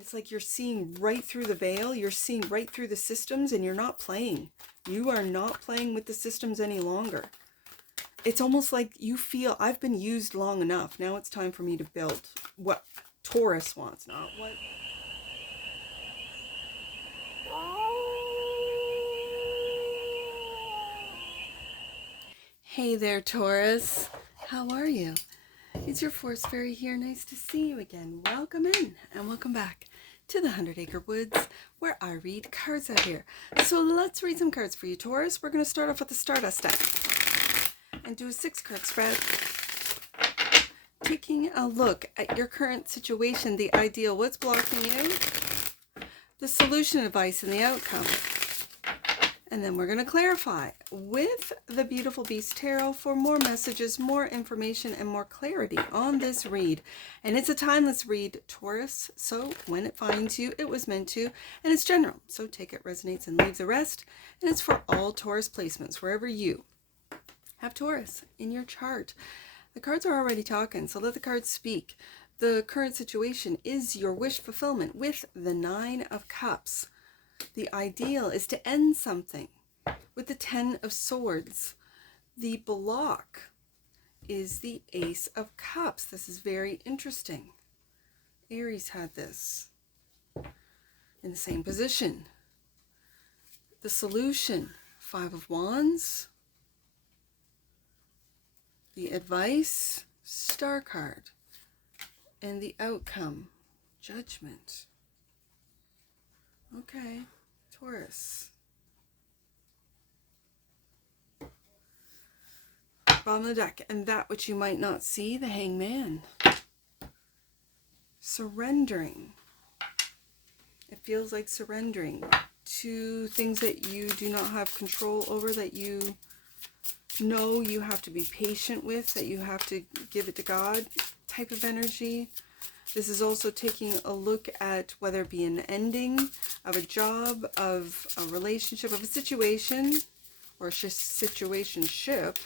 And it's like you're seeing right through the veil, you're seeing right through the systems, and you're not playing. You are not playing with the systems any longer. It's almost like you feel, I've been used long enough. Now it's time for me to build what Taurus wants, not what... Hey there, Taurus. How are you? It's your Force Fairy here. Nice to see you again. Welcome in and welcome back to the 100 Acre Woods, where I read cards out here. So let's read some cards for you, Taurus. We're going to start off with the Stardust deck and do a 6-card spread, taking a look at your current situation, the ideal, what's blocking you, the solution, advice, and the outcome. And then we're going to clarify with the Beautiful Beast Tarot for more messages, more information, and more clarity on this read. And it's a timeless read, Taurus. So when it finds you, it was meant to. And it's general. So take it, resonates, and leave the rest. And it's for all Taurus placements, wherever you have Taurus in your chart. The cards are already talking, so let the cards speak. The current situation is your wish fulfillment with the 9 of Cups. The ideal is to end something with the 10 of Swords. The block is the Ace of Cups. This is very interesting. Aries had this in the same position. The solution, 5 of Wands. The advice, Star card. And the outcome, Judgment. Okay, Taurus. Bottom of the deck, and that which you might not see, the Hangman. Surrendering. It feels like surrendering to things that you do not have control over, that you know you have to be patient with, that you have to give it to God type of energy. This is also taking a look at whether it be an ending of a job, of a relationship, of a situation, or a situationship.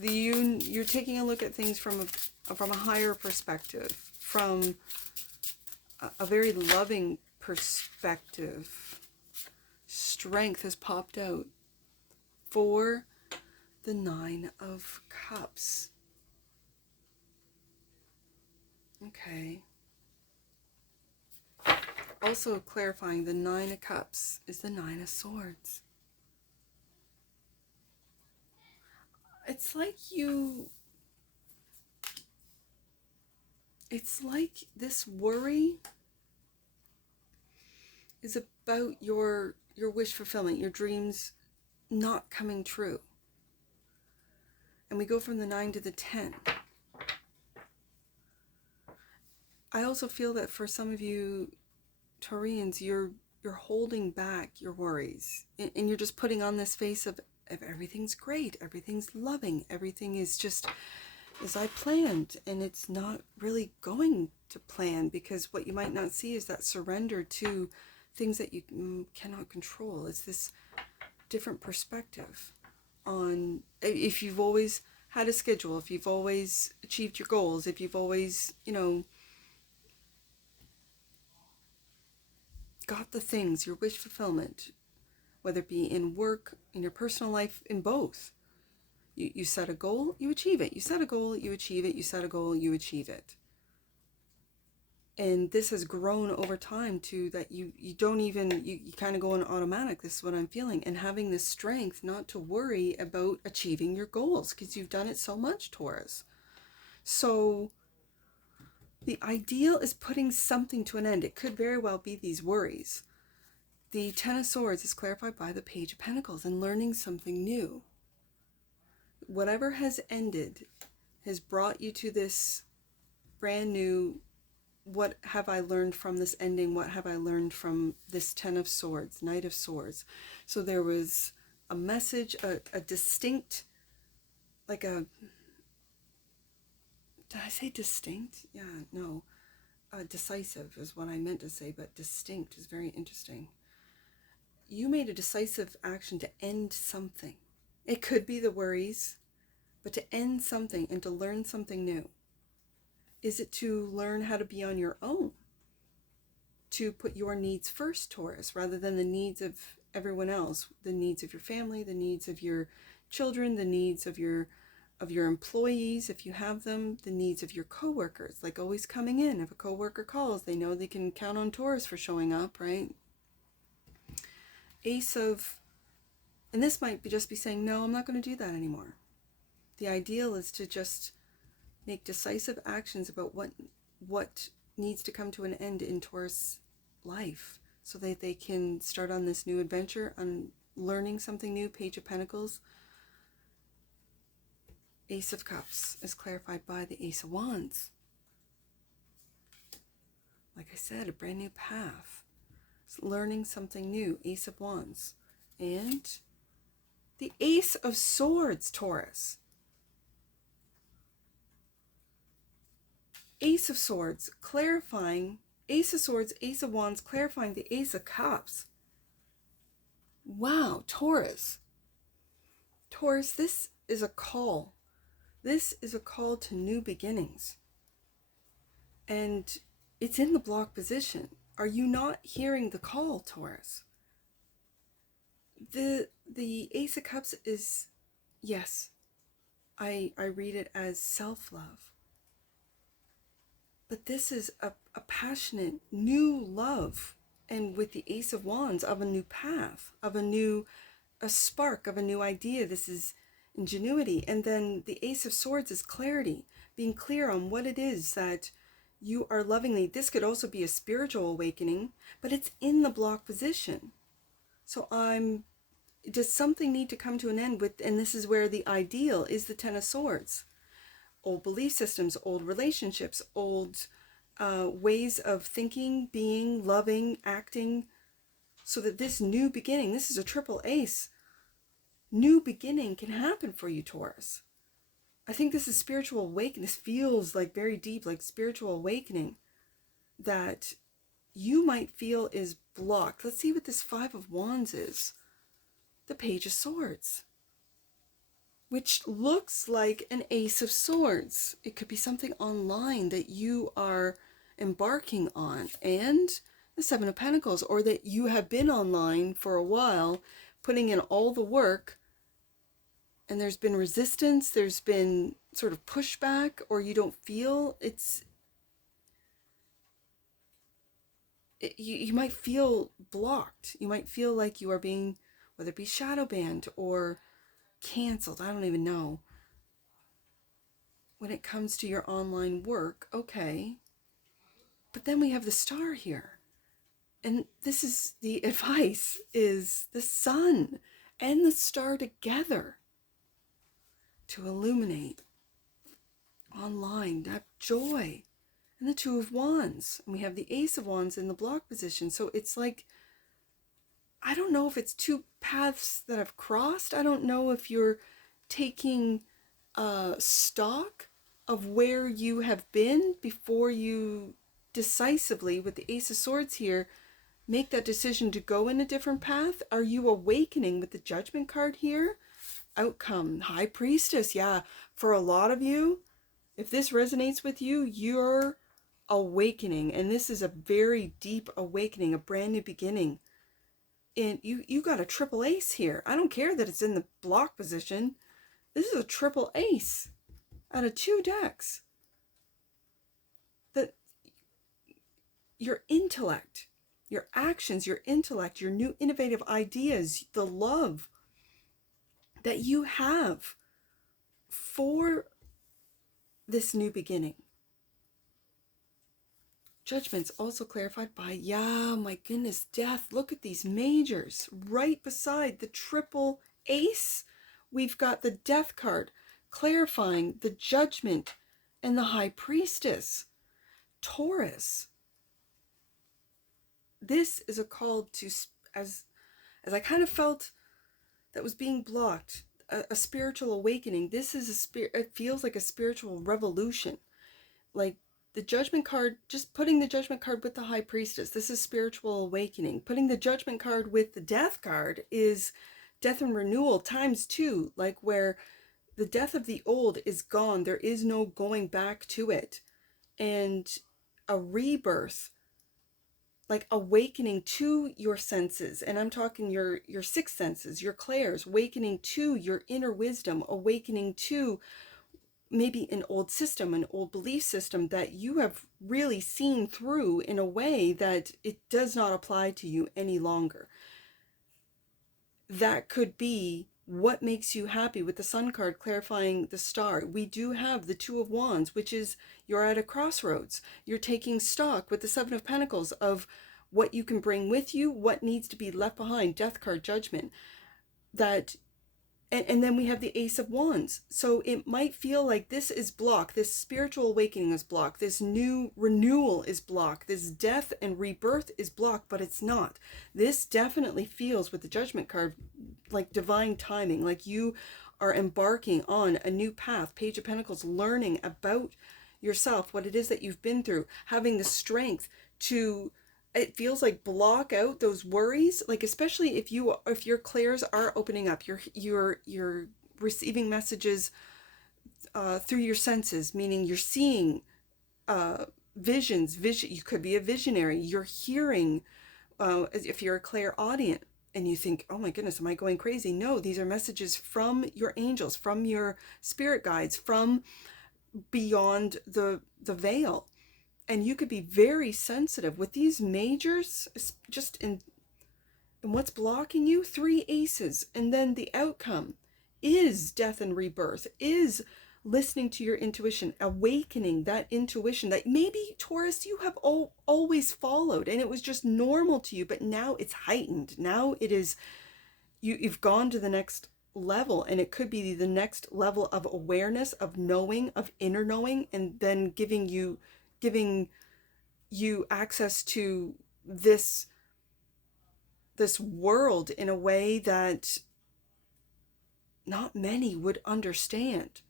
You're taking a look at things from a higher perspective, from a very loving perspective. Strength has popped out for the 9 of Cups. Okay. Also clarifying, the 9 of Cups is the 9 of Swords. It's like this worry is about your wish fulfillment, your dreams not coming true. And we go from the 9 to the 10. I also feel that for some of you Taurians, you're holding back your worries, and you're just putting on this face of everything's great, everything's loving, everything is just as I planned, and it's not really going to plan, because what you might not see is that surrender to things that you cannot control. It's this different perspective on if you've always had a schedule, if you've always achieved your goals, if you've always, got the things, your wish fulfillment, whether it be in work, in your personal life, in both. You set a goal, you achieve it. You set a goal, you achieve it. You set a goal, you achieve it. And this has grown over time to that you don't even, you kind of go on automatic. This is what I'm feeling. And having the strength not to worry about achieving your goals, because you've done it so much, Taurus. So the ideal is putting something to an end. It could very well be these worries. The 10 of Swords is clarified by the Page of Pentacles and learning something new. Whatever has ended has brought you to this brand new, what have I learned from this ending? What have I learned from this 10 of Swords, Knight of Swords? So there was a message, a distinct, like a, did I say distinct? Yeah, no. Decisive is what I meant to say, but distinct is very interesting. You made a decisive action to end something. It could be the worries, but to end something and to learn something new. Is it to learn how to be on your own? To put your needs first, Taurus, rather than the needs of everyone else, the needs of your family, the needs of your children, the needs of your employees, if you have them, the needs of your coworkers, like always coming in. If a coworker calls, they know they can count on Taurus for showing up, right? Ace of, and this might just be saying, no, I'm not going to do that anymore. The ideal is to just make decisive actions about what needs to come to an end in Taurus life, so that they can start on this new adventure, on learning something new. Page of Pentacles. Ace of Cups is clarified by the Ace of Wands. Like I said, a brand new path. It's learning something new. Ace of Wands. And the Ace of Swords, Taurus. Ace of Swords, clarifying. Ace of Swords, Ace of Wands, clarifying the Ace of Cups. Wow, Taurus. Taurus, this is a call. This is a call to new beginnings. And it's in the block position. Are you not hearing the call, Taurus? The Ace of Cups is, yes, I read it as self-love. But this is a passionate new love. And with the Ace of Wands, of a new path, of a spark of a new idea. This is ingenuity. And then the Ace of Swords is clarity, being clear on what it is that you are lovingly. This could also be a spiritual awakening, but it's in the block position. So does something need to come to an end with, and this is where the ideal is the Ten of Swords. Old belief systems, old relationships, old ways of thinking, being, loving, acting, so that this new beginning, this is a triple ace, new beginning can happen for you, Taurus. I think this is spiritual awakening. This feels like very deep, like spiritual awakening that you might feel is blocked. Let's see what this Five of Wands is. The Page of Swords, which looks like an Ace of Swords. It could be something online that you are embarking on. And the Seven of Pentacles, or that you have been online for a while, putting in all the work, and there's been resistance, there's been sort of pushback, or you don't feel you might feel blocked. You might feel like you are being, whether it be shadow banned or canceled, I don't even know. When it comes to your online work, okay. But then we have the Star here. And this is the advice, is the Sun and the Star together to illuminate online that joy. And the Two of Wands. And we have the Ace of Wands in the block position. So it's like, I don't know if it's two paths that have crossed. I don't know if you're taking stock of where you have been before you decisively, with the Ace of Swords here, make that decision to go in a different path. Are you awakening with the Judgment card here? Outcome, High Priestess. Yeah, for a lot of you, if this resonates with you, you're awakening. And this is a very deep awakening, a brand new beginning. And you got a triple ace here. I don't care that it's in the block position. This is a triple ace out of 2 decks. That your intellect, your actions, your intellect, your new innovative ideas, the love that you have for this new beginning. Judgment's also clarified by, yeah, my goodness, Death. Look at these majors. Right beside the triple ace, we've got the Death card, clarifying the Judgment and the High Priestess. Taurus. This is a call to, as I kind of felt that was being blocked, a spiritual awakening. This is it feels like a spiritual revolution. Like, the Judgment card, just putting the Judgment card with the High Priestess, this is spiritual awakening. Putting the Judgment card with the Death card is death and renewal times 2, like where the death of the old is gone. There is no going back to it. and a rebirth, like awakening to your senses. And I'm talking your sixth senses, your clairs, awakening to your inner wisdom, awakening to maybe an old system, an old belief system that you have really seen through in a way that it does not apply to you any longer. That could be what makes you happy with the Sun card clarifying the star. We do have the Two of Wands, which is you're at a crossroads. You're taking stock with the Seven of Pentacles of what you can bring with you, what needs to be left behind, Death card, Judgment. That and then we have the Ace of Wands. So it might feel like this is blocked. This spiritual awakening is blocked. This new renewal is blocked. This death and rebirth is blocked, but it's not. This definitely feels, with the Judgment card, like divine timing, like you are embarking on a new path. Page of Pentacles, learning about yourself, what it is that you've been through, having the strength to, it feels like, block out those worries, like especially if your clairs are opening up, you're receiving messages through your senses, meaning you're seeing visions. You could be a visionary. You're hearing, if you're a clairaudient and you think, oh my goodness, am I going crazy? No, these are messages from your angels, from your spirit guides, from beyond the veil. And you could be very sensitive with these majors, just in what's blocking you. Three aces, and then the outcome is death and rebirth, is listening to your intuition, awakening that intuition that maybe, Taurus, you have always followed and it was just normal to you, but now it's heightened. Now it is, you've gone to the next level, and it could be the next level of awareness, of knowing, of inner knowing, and then giving you access to this world in a way that not many would understand.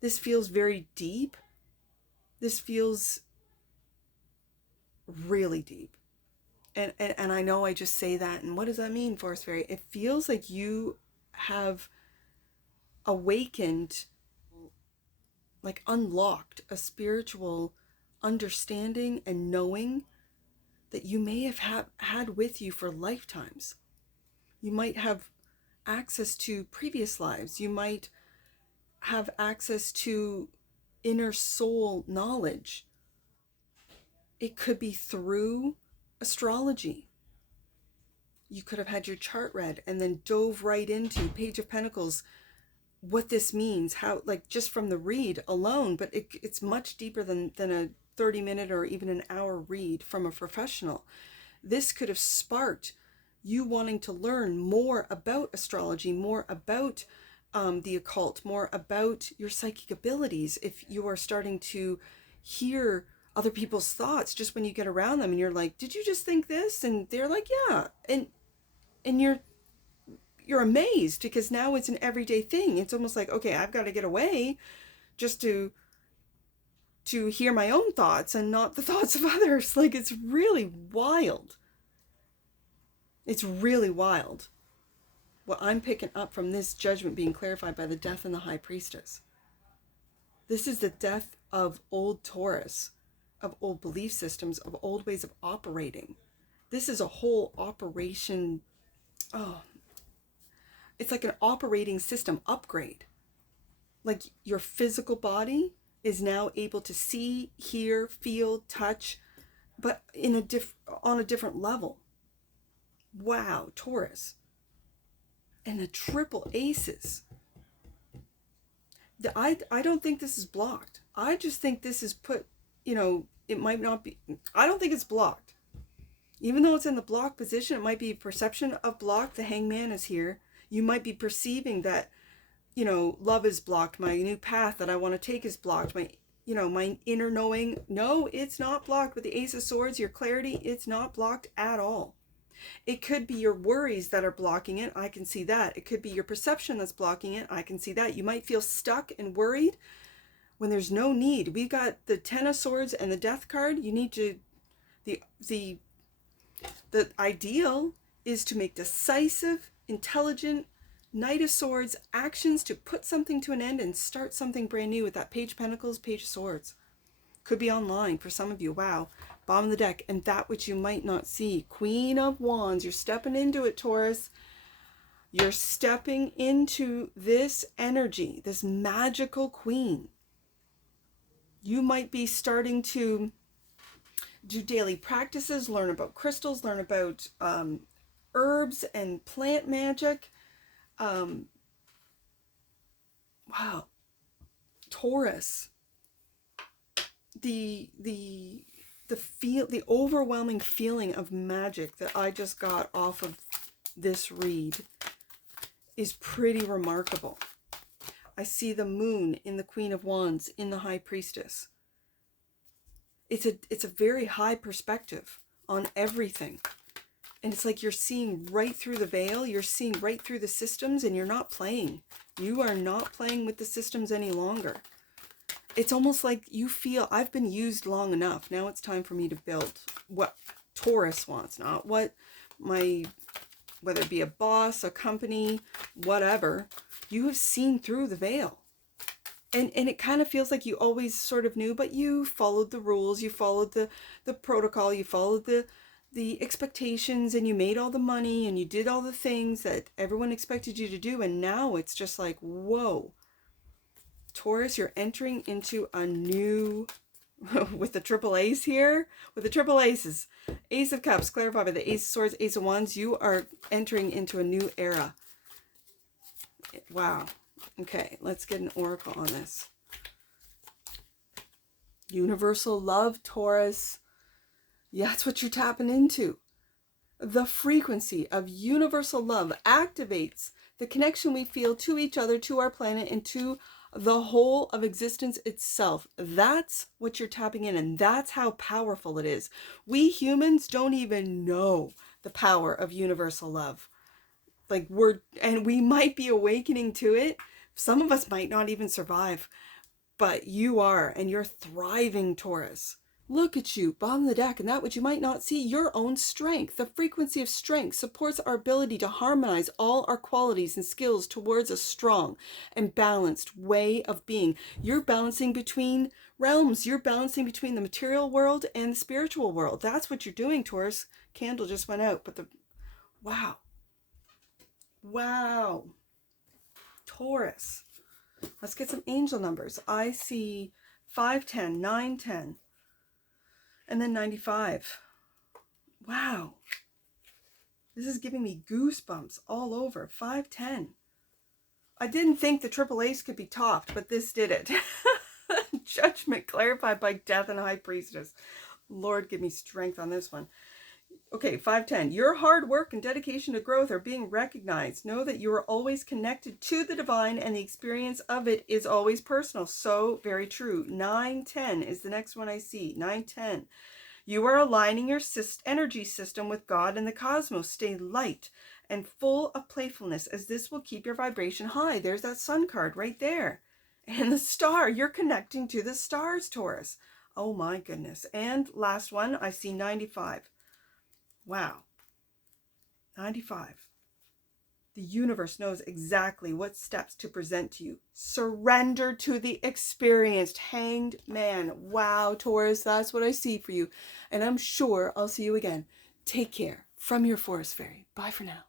This feels very deep. This feels really deep. And I know I just say that, and what does that mean, Forest Fairy? It feels like you have awakened, like unlocked a spiritual understanding and knowing that you may have had with you for lifetimes. You might have access to previous lives. You might have access to inner soul knowledge. It could be through astrology. You could have had your chart read and then dove right into Page of Pentacles, what this means, how, like just from the read alone, but it's much deeper than a 30-minute or even an hour read from a professional. This could have sparked you wanting to learn more about astrology, more about the occult, more about your psychic abilities. If you are starting to hear other people's thoughts just when you get around them and you're like, did you just think this? And they're like, yeah. And you're amazed because now it's an everyday thing. It's almost like, okay, I've got to get away just to hear my own thoughts and not the thoughts of others. Like, it's really wild. It's really wild what I'm picking up from this judgment being clarified by the death and the High Priestess. This is the death of old Taurus, of old belief systems, of old ways of operating. This is a whole operation. Oh, it's like an operating system upgrade. Like your physical body is now able to see, hear, feel, touch, but on a different level. Wow, Taurus. And the triple aces. I don't think this is blocked. I just think this is put, it might not be, I don't think it's blocked. Even though it's in the blocked position, it might be perception of block. The Hangman is here. You might be perceiving that, love is blocked. My new path that I want to take is blocked. My inner knowing. No, it's not blocked. With the Ace of Swords, your clarity, it's not blocked at all. It could be your worries that are blocking it. I can see that. It could be your perception that's blocking it. I can see that. You might feel stuck and worried when there's no need. We got the Ten of Swords and the Death card. You need to, the ideal is to make decisive, intelligent, Knight of Swords actions to put something to an end and start something brand new with that Page of Pentacles, Page of Swords. Could be online for some of you. Wow. Bottom of the deck. And that which you might not see. Queen of Wands. You're stepping into it, Taurus. You're stepping into this energy, this magical queen. You might be starting to do daily practices, learn about crystals, learn about herbs and plant magic. Wow. Taurus. The overwhelming feeling of magic that I just got off of this read is pretty remarkable. I see the moon in the Queen of Wands, in the High Priestess. It's a very high perspective on everything. And it's like you're seeing right through the veil, you're seeing right through the systems, and you're not playing. You are not playing with the systems any longer. It's almost like you feel, I've been used long enough. Now it's time for me to build what Taurus wants, not what whether it be a boss, a company, whatever. You have seen through the veil. And it kind of feels like you always sort of knew, but you followed the rules, you followed the protocol, you followed the expectations, and you made all the money, and you did all the things that everyone expected you to do. And now it's just like, whoa. Taurus, you're entering into a new, with the triple ace here, with the triple aces, Ace of Cups, clarified by the Ace of Swords, Ace of Wands, you are entering into a new era. Wow. Okay, let's get an oracle on this. Universal love, Taurus. Yeah, that's what you're tapping into. The frequency of universal love activates the connection we feel to each other, to our planet, and to the whole of existence itself. That's what you're tapping in, and that's how powerful it is. We humans don't even know the power of universal love. Like we might be awakening to it. Some of us might not even survive, but you are, and you're thriving, Taurus. Look at you, bottom of the deck, and that which you might not see, your own strength. The frequency of strength supports our ability to harmonize all our qualities and skills towards a strong and balanced way of being. You're balancing between realms. You're balancing between the material world and the spiritual world. That's what you're doing, Taurus. Candle just went out, but wow. Wow. Taurus. Let's get some angel numbers. I see 510, 910, and then 95. Wow. This is giving me goosebumps all over. 510. I didn't think the triple ace could be topped, but this did it. Judgment clarified by Death and High Priestess. Lord, give me strength on this one. Okay, 510. Your hard work and dedication to growth are being recognized. Know that you are always connected to the divine, and the experience of it is always personal. So very true. 910 is the next one I see. 910. You are aligning your energy system with God and the cosmos. Stay light and full of playfulness, as this will keep your vibration high. There's that sun card right there. And the star. You're connecting to the stars, Taurus. Oh my goodness. And last one, I see 95. Wow. 95. The universe knows exactly what steps to present to you. Surrender to the experienced. Hanged man. Wow, Taurus, that's what I see for you. And I'm sure I'll see you again. Take care. From your Forest Fairy. Bye for now.